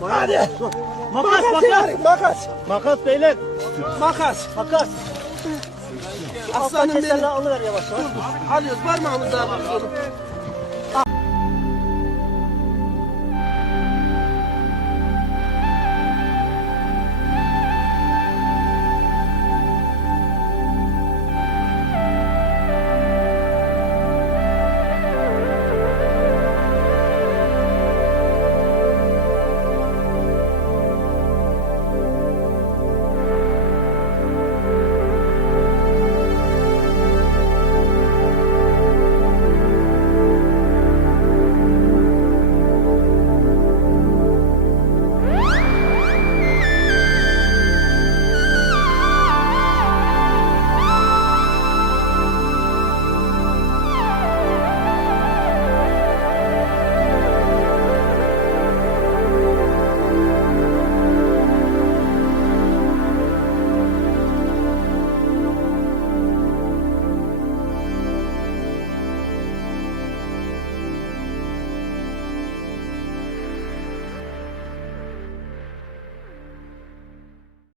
Hadi. Makas, Makas. Makas beyler. Makas. Makas. Aslanım benim. Alıver yavaş yavaş. Alıyoruz parmağımızla alıyoruz.